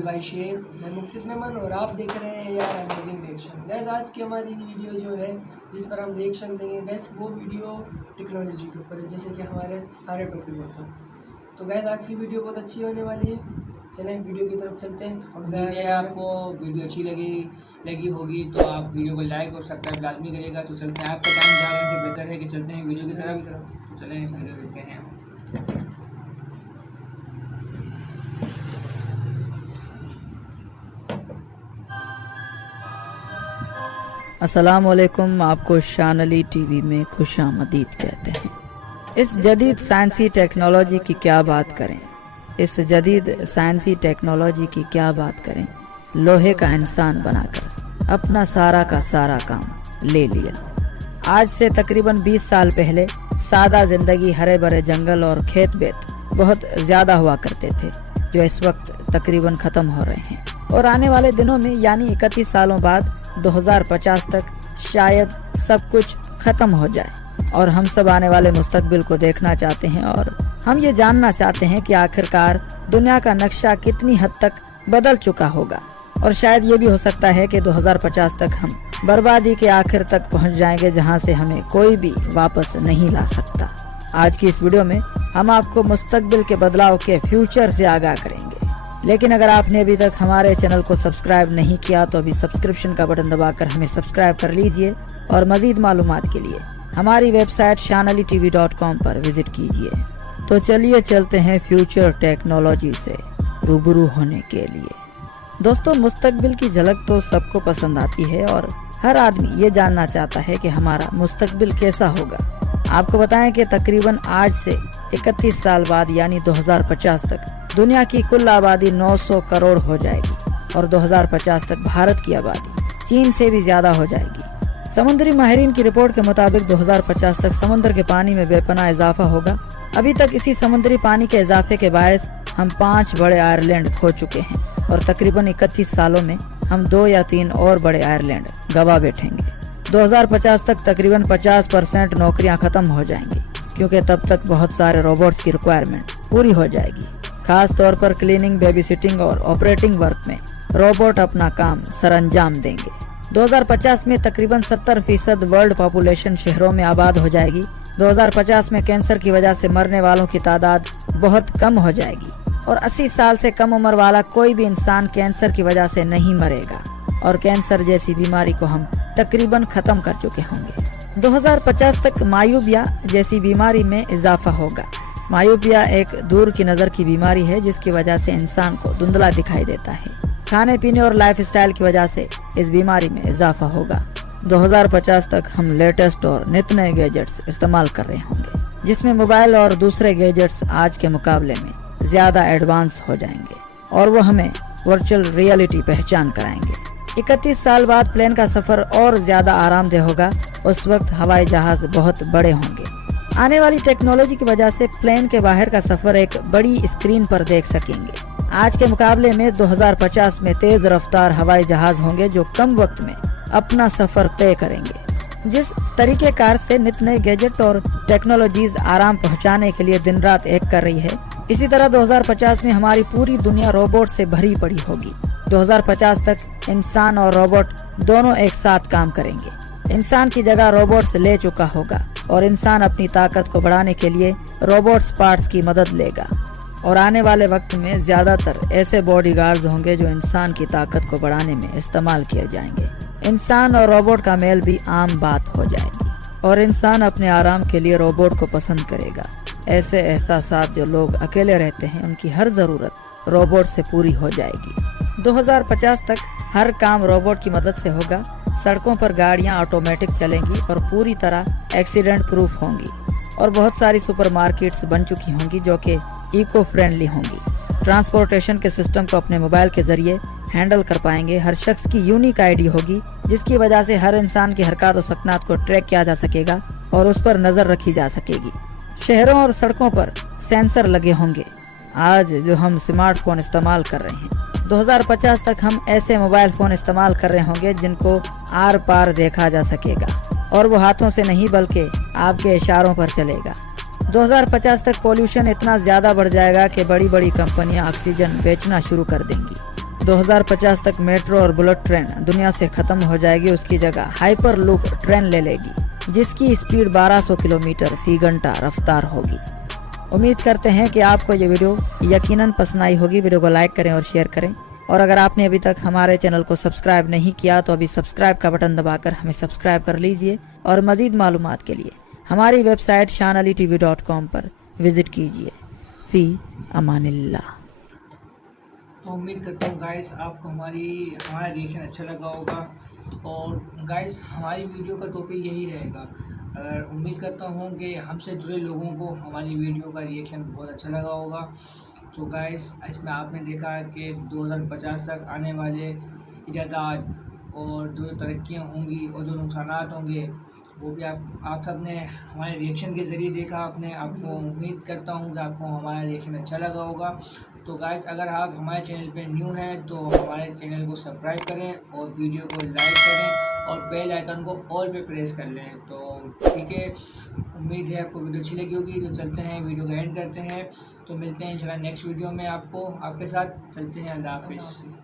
काफ़ी भाई शेर, मैं मुक्सिद मेमन और आप देख रहे हैं यार अमेजिंग रिएक्शन। गैस आज की हमारी वीडियो जो है जिस पर हम रिएक्शन देंगे गैस वो वीडियो टेक्नोलॉजी के ऊपर है, जैसे कि हमारे सारे टॉपिक होते हैं। तो गैस आज की वीडियो बहुत अच्छी होने वाली है, चलें वीडियो की तरफ चलते हैं। अगर आपको वीडियो अच्छी लगी होगी तो आप वीडियो को लाइक और सब्सक्राइब लाजमी करिएगा। तो चलते हैं, आपका टाइम जा रहे से बेहतर है कि चलते हैं वीडियो की तरफ। तो चलें वीडियो देखते हैं। अस्सलाम वालेकुम, आपको शान अली टीवी में खुशामदीद कहते हैं। इस जदीद साइंसी टेक्नोलॉजी की क्या बात करें, इस जदीद साइंसी टेक्नोलॉजी की क्या बात करें। लोहे का इंसान बनाकर अपना सारा का सारा काम ले लिया। आज से तकरीबन 20 साल पहले सादा जिंदगी, हरे भरे जंगल और खेत बेत बहुत ज़्यादा हुआ करते थे, जो इस वक्त तकरीबन ख़त्म हो रहे हैं। और आने वाले दिनों में यानी 31 सालों बाद 2050 तक शायद सब कुछ खत्म हो जाए और हम सब आने वाले मुस्तकबिल को देखना चाहते हैं और हम ये जानना चाहते हैं कि आखिरकार दुनिया का नक्शा कितनी हद तक बदल चुका होगा। और शायद ये भी हो सकता है कि 2050 तक हम बर्बादी के आखिर तक पहुंच जाएंगे, जहां से हमें कोई भी वापस नहीं ला सकता। आज की इस वीडियो में हम आपको मुस्तकबिल के बदलाव के फ्यूचर से आगाह करेंगे। लेकिन अगर आपने अभी तक हमारे चैनल को सब्सक्राइब नहीं किया तो अभी सब्सक्रिप्शन का बटन दबाकर हमें सब्सक्राइब कर लीजिए और मजीद मालूमात के लिए हमारी वेबसाइट shanalitv.com पर विजिट कीजिए। तो चलिए चलते हैं फ्यूचर टेक्नोलॉजी से रूबरू होने के लिए। दोस्तों, मुस्तकबिल की झलक तो सबको पसंद आती है और हर आदमी ये जानना चाहता है कि हमारा मुस्तकबिल कैसा होगा। आपको बताएं कि तकरीबन आज से 31 साल बाद यानी 2050 तक दुनिया की कुल आबादी 900 करोड़ हो जाएगी और 2050 तक भारत की आबादी चीन से भी ज्यादा हो जाएगी। समुद्री माहिरीन की रिपोर्ट के मुताबिक 2050 तक समुद्र के पानी में बेपनाह इजाफा होगा। अभी तक इसी समुद्री पानी के इजाफे के बायस हम 5 बड़े आयरलैंड खो चुके हैं और तकरीबन 31 सालों में हम 2 या 3 और बड़े आयरलैंड गवा बैठेंगे। 2050 तक तकरीबन 50% नौकरियां खत्म हो जाएंगी, क्योंकि तब तक बहुत सारे रोबोट्स की रिक्वायरमेंट पूरी हो जाएगी। खास तौर पर क्लीनिंग, बेबी सिटिंग और ऑपरेटिंग वर्क में रोबोट अपना काम सरअंजाम देंगे। 2050 में तकरीबन 70% वर्ल्ड पॉपुलेशन शहरों में आबाद हो जाएगी। 2050 में कैंसर की वजह से मरने वालों की तादाद बहुत कम हो जाएगी और 80 साल से कम उम्र वाला कोई भी इंसान कैंसर की वजह से नहीं मरेगा और कैंसर जैसी बीमारी को हम तकरीबन खत्म कर चुके होंगे। 2050 तक मायूबिया जैसी बीमारी में इजाफा होगा। मायूबिया एक दूर की नज़र की बीमारी है जिसकी वजह से इंसान को धुंधला दिखाई देता है। खाने पीने और लाइफ स्टाइल की वजह से इस बीमारी में इजाफा होगा। 2050 तक हम लेटेस्ट और नित नए गैजेट्स इस्तेमाल कर रहे होंगे, जिसमें मोबाइल और दूसरे गैजेट्स आज के मुकाबले में ज्यादा एडवांस हो जाएंगे और वो हमें वर्चुअल रियलिटी पहचान कराएंगे। 31 साल बाद प्लेन का सफर और ज्यादा आरामदेह होगा। उस वक्त हवाई जहाज बहुत बड़े होंगे। आने वाली टेक्नोलॉजी की वजह से प्लेन के बाहर का सफर एक बड़ी स्क्रीन पर देख सकेंगे। आज के मुकाबले में 2050 में तेज रफ्तार हवाई जहाज होंगे जो कम वक्त में अपना सफर तय करेंगे। जिस तरीके कार से नित नए गैजेट और टेक्नोलॉजीज आराम पहुंचाने के लिए दिन रात एक कर रही है, इसी तरह 2050 में हमारी पूरी दुनिया रोबोट से भरी पड़ी होगी। 2050 तक इंसान और रोबोट दोनों एक साथ काम करेंगे। इंसान की जगह रोबोट्स ले चुका होगा और इंसान अपनी ताकत को बढ़ाने के लिए रोबोट्स पार्ट्स की मदद लेगा। और आने वाले वक्त में ज्यादातर ऐसे बॉडीगार्ड्स होंगे जो इंसान की ताकत को बढ़ाने में इस्तेमाल किए जाएंगे। इंसान और रोबोट का मेल भी आम बात हो जाएगी और इंसान अपने आराम के लिए रोबोट को पसंद करेगा। ऐसे एहसासात जो लोग अकेले रहते हैं उनकी हर जरूरत रोबोट से पूरी हो जाएगी। 2050 तक हर काम रोबोट की मदद से होगा। सड़कों पर गाड़ियां ऑटोमेटिक चलेंगी और पूरी तरह एक्सीडेंट प्रूफ होंगी और बहुत सारी सुपरमार्केट्स बन चुकी होंगी जो कि इको फ्रेंडली होंगी। ट्रांसपोर्टेशन के सिस्टम को अपने मोबाइल के जरिए हैंडल कर पाएंगे। हर शख्स की यूनिक आईडी होगी जिसकी वजह से हर इंसान की हरकत और सकनात को ट्रैक किया जा सकेगा और उस पर नजर रखी जा सकेगी। शहरों और सड़कों पर सेंसर लगे होंगे। आज जो हम स्मार्टफोन इस्तेमाल कर रहे हैं, 2050 तक हम ऐसे मोबाइल फोन इस्तेमाल कर रहे होंगे जिनको आर पार देखा जा सकेगा और वो हाथों से नहीं बल्कि आपके इशारों पर चलेगा। 2050 तक पोल्यूशन इतना ज्यादा बढ़ जाएगा कि बड़ी बड़ी कंपनियां ऑक्सीजन बेचना शुरू कर देंगी 2050 तक मेट्रो और बुलेट ट्रेन दुनिया से ख़त्म हो जाएगी, उसकी जगह हाइपर लूप ट्रेन ले लेगी जिसकी स्पीड 1200 किलोमीटर फी घंटा रफ्तार होगी। उम्मीद करते हैं कि आपको ये वीडियो यकीनन पसंद आई होगी। वीडियो को लाइक करें और शेयर करें, और अगर आपने अभी तक हमारे चैनल को सब्सक्राइब नहीं किया तो अभी सब्सक्राइब का बटन दबाकर हमें सब्सक्राइब कर लीजिए, और मज़ीद मालूमात के लिए हमारी वेबसाइट shanalitv.com पर विज़िट कीजिए। फ़ी अमानिल्लाह। तो उम्मीद करता हूँ गाइस आपको हमारा रिएक्शन अच्छा लगा होगा, और गाइस हमारी वीडियो का टॉपिक यही रहेगा। अगर उम्मीद करता हूँ कि हमसे जुड़े लोगों को हमारी वीडियो का रिएक्शन बहुत अच्छा लगा होगा। तो गाइस इसमें आपने देखा कि 2050 तक आने वाले इजादात और जो तरक्कियाँ होंगी और जो नुकसानात होंगे वो भी आप सब ने हमारे रिएक्शन के ज़रिए देखा। आपको उम्मीद करता हूँ कि आपको हमारा रिएक्शन अच्छा लगा होगा। तो गाइस अगर आप हमारे चैनल पे न्यू हैं तो हमारे चैनल को सब्सक्राइब करें और वीडियो को लाइक करें और बेल आइकन को ऑल पे प्रेस कर लें। तो ठीक है, उम्मीद है आपको वीडियो अच्छी लगी होगी। तो चलते हैं, वीडियो को एंड करते हैं। तो मिलते हैं इंशाल्लाह नेक्स्ट वीडियो में आपके साथ। चलते हैं, अल्लाह हाफिज़।